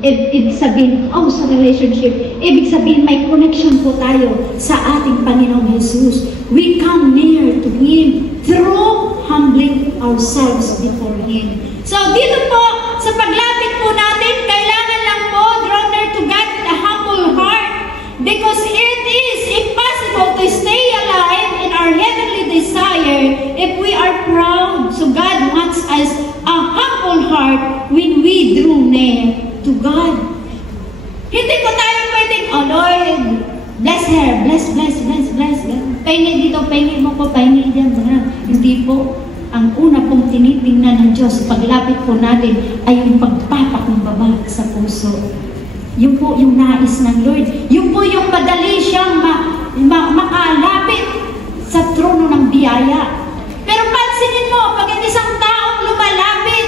Ibig sabihin, sa relationship, ibig sabihin may connection po tayo sa ating Panginoong Jesus. We come near to Him through humbling ourselves before Him. So dito po, sa paglapit po natin, kailangan lang po draw near to God with a humble heart, because it is impossible to stay alive in our heavenly desire if we are proud. So God wants us a humble heart when we draw near to God. Hindi po tayo pwedeng, oh Lord, bless her, bless. Pahingi dito, pahingi mo po, pahingi dyan. Hindi po. Ang una pong tinitingnan ng Diyos, paglapit po natin, ay yung pagpapakumbaba sa puso. Yun po yung nais ng Lord. Yun po yung madali siyang makalapit sa trono ng biyaya. Pero pansinin mo, pag isang taong lumalapit,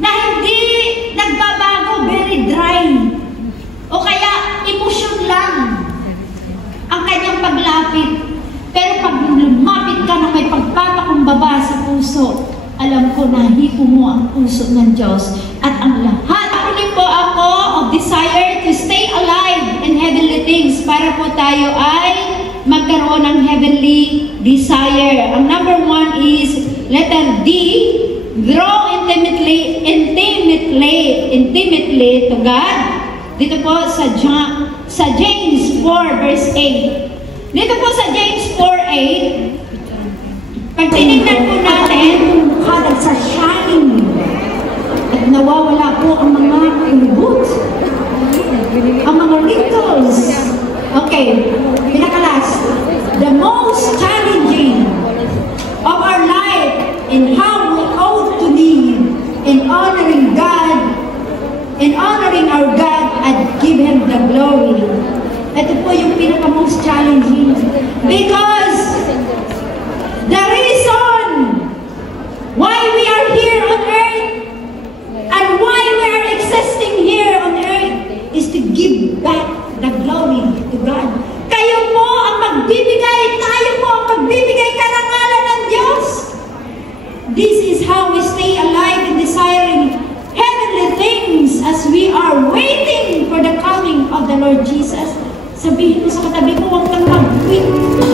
na hindi nagbabago, very dry, o kaya emosyon lang ang kanyang paglapit. Pero pag lumapit ka na may pagpapakumbaba sa puso, alam ko na hipo mo ang puso ng Diyos at ang lahat. Huli po ako of desire to stay alive in heavenly things para po tayo ay magkaroon ng heavenly desire. Ang number 1 is letter D, draw intimately to God. Dito po sa James 4 verse 8. Dito po sa James 4:8, pag tinignan po natin, hadag sa shine at nawawala po ang mga kulubot, ang mga wrinkles. Okay, pinakalas, the most challenging of our life in how we ought to live in honoring God, in honoring our God and give Him the glory. Ito po yung pinaka-most challenging, because The reason why we are here on earth and why we are existing here on earth is to give back the glory to God. Kayo po ang magbibigay, tayo po ang magbibigay karangalan ng Diyos. This is how we stay alive and desiring heavenly things as we are waiting for the coming of the Lord Jesus. Sabihin mo sa katabi mo, huwag kang mag-quit.